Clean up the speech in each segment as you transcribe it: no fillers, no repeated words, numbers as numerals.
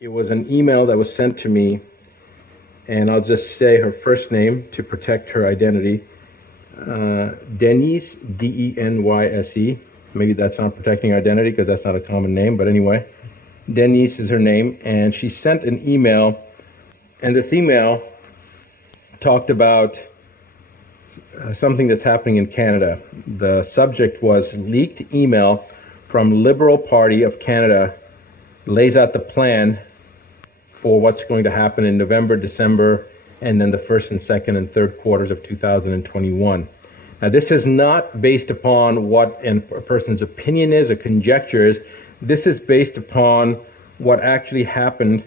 It was an email that was sent to me, and I'll just say her first name to protect her identity. Denise, Denyse. Maybe that's not protecting her identity because that's not a common name, but anyway, Denise is her name, and she sent an email, and this email talked about something that's happening in Canada. The subject was leaked email from Liberal Party of Canada lays out the plan for what's going to happen in November, December, and then the first and second and third quarters of 2021. Now, this is not based upon what a person's opinion is or conjecture is. This is based upon what actually happened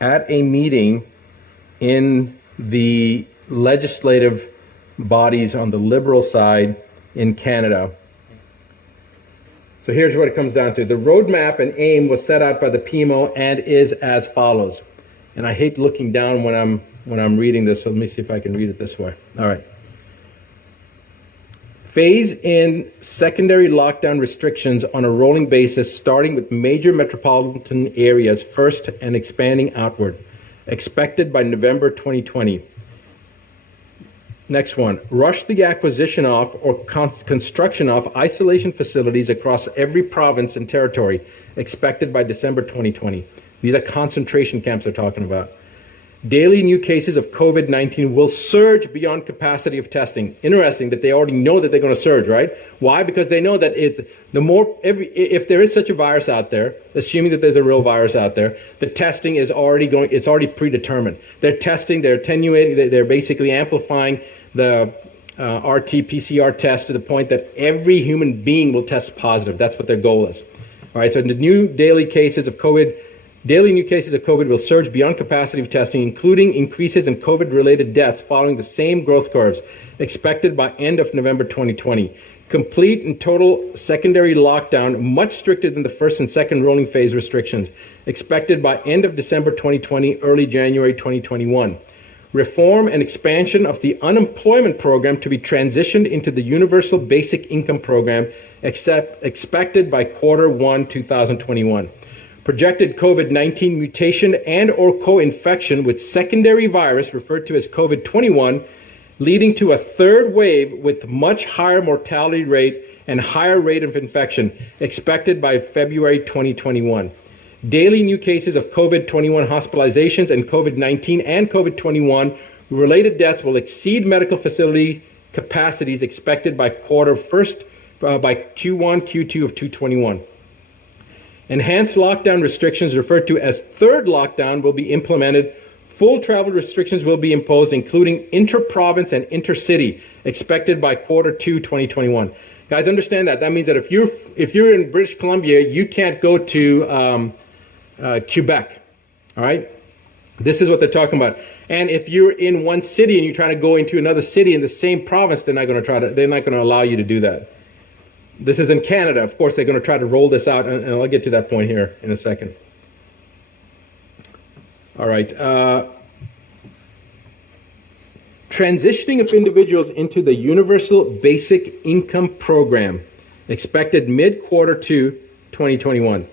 at a meeting in the legislative bodies on the Liberal side in Canada. So here's what it comes down to. The roadmap and aim was set out by the PMO and is as follows. And I hate looking down when I'm reading this, so let me see if I can read it this way. All right. Phase in secondary lockdown restrictions on a rolling basis, starting with major metropolitan areas first and expanding outward. Expected by November 2020. Next one, rush the acquisition of or construction of isolation facilities across every province and territory, expected by December 2020. These are concentration camps they're talking about. Daily new cases of COVID-19 will surge beyond capacity of testing. Interesting that they already know that they're going to surge, right? Why? Because they know that if there is such a virus out there, assuming that there's a real virus out there, the testing is already it's already predetermined. They're testing, they're attenuating, they're basically amplifying the RT-PCR test to the point that every human being will test positive. That's what their goal is. All right, so the new daily new cases of COVID will surge beyond capacity of testing, including increases in COVID-related deaths following the same growth curves, expected by end of November 2020. Complete and total secondary lockdown, much stricter than the first and second rolling phase restrictions, expected by end of December 2020, early January 2021. Reform and expansion of the unemployment program to be transitioned into the Universal Basic Income Program, expected by Q1 2021. Projected COVID-19 mutation and or co-infection with secondary virus referred to as COVID-21, leading to a third wave with much higher mortality rate and higher rate of infection, expected by February 2021. Daily new cases of COVID-21 hospitalizations and COVID-19 and COVID-21 related deaths will exceed medical facility capacities, expected by Q1, Q2 of 2021. Enhanced lockdown restrictions, referred to as third lockdown, will be implemented. Full travel restrictions will be imposed, including inter-province and intercity, expected by Q2 2021. Guys, understand that. That means that if you're in British Columbia, you can't go to Quebec. All right? This is what they're talking about. And if you're in one city and you're trying to go into another city in the same province, they're not going to allow you to do that. This is in Canada. Of course, they're going to try to roll this out, and I'll get to that point here in a second. All right. Transitioning of individuals into the Universal Basic Income Program, expected mid-Q2 2021.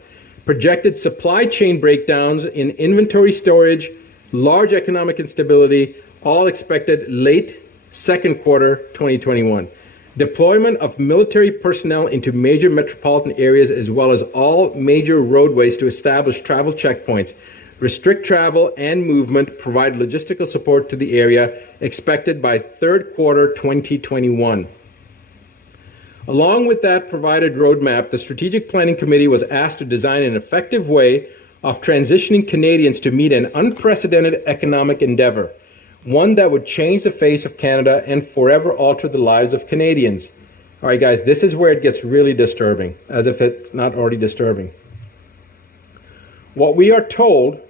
Projected supply chain breakdowns in inventory storage, large economic instability, all expected late Q2 2021. Deployment of military personnel into major metropolitan areas as well as all major roadways to establish travel checkpoints, restrict travel and movement, provide logistical support to the area, expected by Q3 2021. Along with that provided roadmap, the Strategic Planning Committee was asked to design an effective way of transitioning Canadians to meet an unprecedented economic endeavor, one that would change the face of Canada and forever alter the lives of Canadians. All right, guys, this is where it gets really disturbing, as if it's not already disturbing. What we are told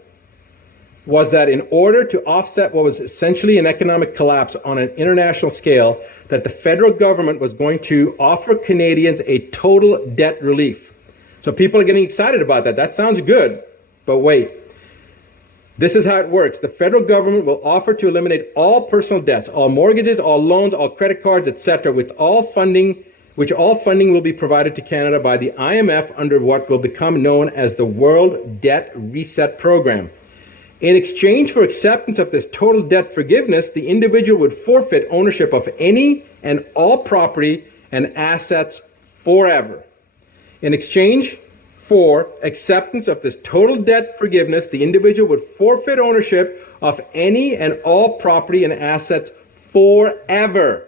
was that in order to offset what was essentially an economic collapse on an international scale, that the federal government was going to offer Canadians a total debt relief. So people are getting excited about that. That sounds good, but wait. This is how it works. The federal government will offer to eliminate all personal debts, all mortgages, all loans, all credit cards, etc., with all funding which all funding will be provided to Canada by the IMF under what will become known as the World Debt Reset Program. In exchange for acceptance of this total debt forgiveness, the individual would forfeit ownership of any and all property and assets forever. In exchange for acceptance of this total debt forgiveness, the individual would forfeit ownership of any and all property and assets forever.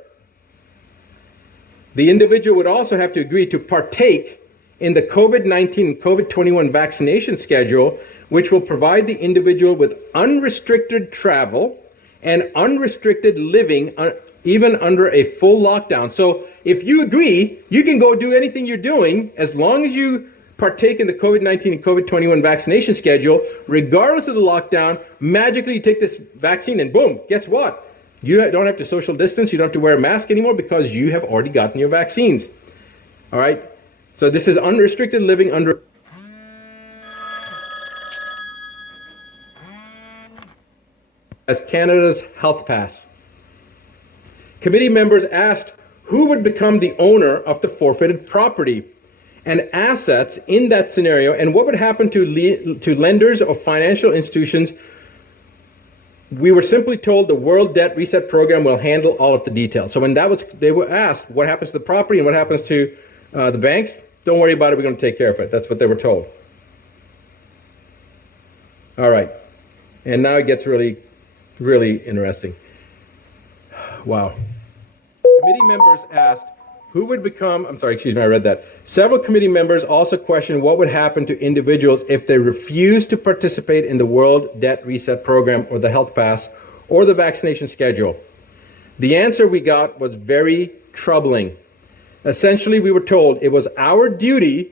The individual would also have to agree to partake in the COVID-19 and COVID-21 vaccination schedule, which will provide the individual with unrestricted travel and unrestricted living, even under a full lockdown. So if you agree, you can go do anything you're doing as long as you partake in the COVID-19 and COVID-21 vaccination schedule, regardless of the lockdown. Magically, you take this vaccine and boom, guess what? You don't have to social distance. You don't have to wear a mask anymore because you have already gotten your vaccines. All right? So this is unrestricted living under as Canada's Health Pass. Committee members asked who would become the owner of the forfeited property and assets in that scenario, and what would happen to lenders of financial institutions. We were simply told the World Debt Reset Program will handle all of the details. So when they were asked what happens to the property and what happens to the banks, don't worry about it, we're going to take care of it. That's what they were told. All right. And now it gets really, really interesting. Wow. Committee members asked who would become, I read that. Several committee members also questioned what would happen to individuals if they refused to participate in the World Debt Reset Program or the Health Pass or the vaccination schedule. The answer we got was very troubling. Essentially, we were told it was our duty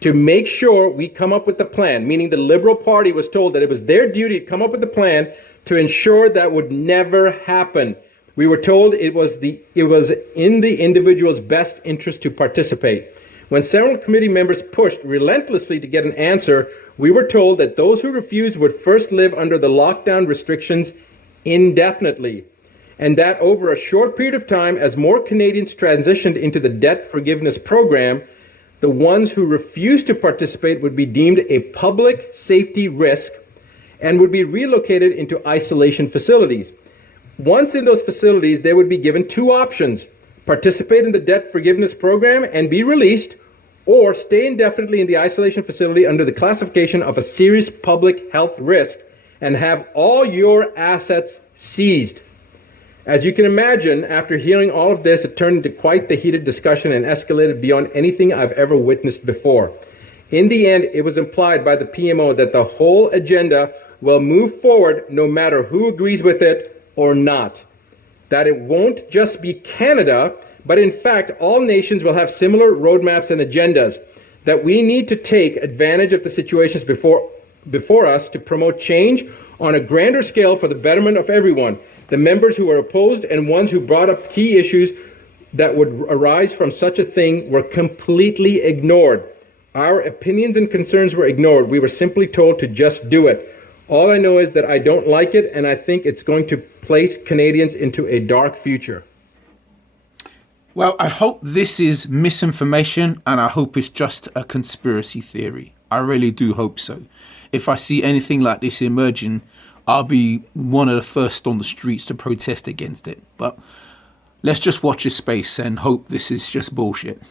to make sure we come up with the plan, meaning the Liberal Party was told that it was their duty to come up with the plan to ensure that would never happen. We were told it was in the individual's best interest to participate. When several committee members pushed relentlessly to get an answer, we were told that those who refused would first live under the lockdown restrictions indefinitely, and that over a short period of time, as more Canadians transitioned into the debt forgiveness program, the ones who refused to participate would be deemed a public safety risk and would be relocated into isolation facilities. Once in those facilities, they would be given two options: participate in the debt forgiveness program and be released, or stay indefinitely in the isolation facility under the classification of a serious public health risk and have all your assets seized. As you can imagine, after hearing all of this, it turned into quite the heated discussion and escalated beyond anything I've ever witnessed before. In the end, it was implied by the PMO that the whole agenda will move forward no matter who agrees with it or not. That it won't just be Canada, but in fact, all nations will have similar roadmaps and agendas. That we need to take advantage of the situations before us to promote change on a grander scale for the betterment of everyone. The members who were opposed and ones who brought up key issues that would arise from such a thing were completely ignored. Our opinions and concerns were ignored. We were simply told to just do it. All I know is that I don't like it, and I think it's going to place Canadians into a dark future. Well, I hope this is misinformation, and I hope it's just a conspiracy theory. I really do hope so. If I see anything like this emerging, I'll be one of the first on the streets to protest against it. But let's just watch this space and hope this is just bullshit.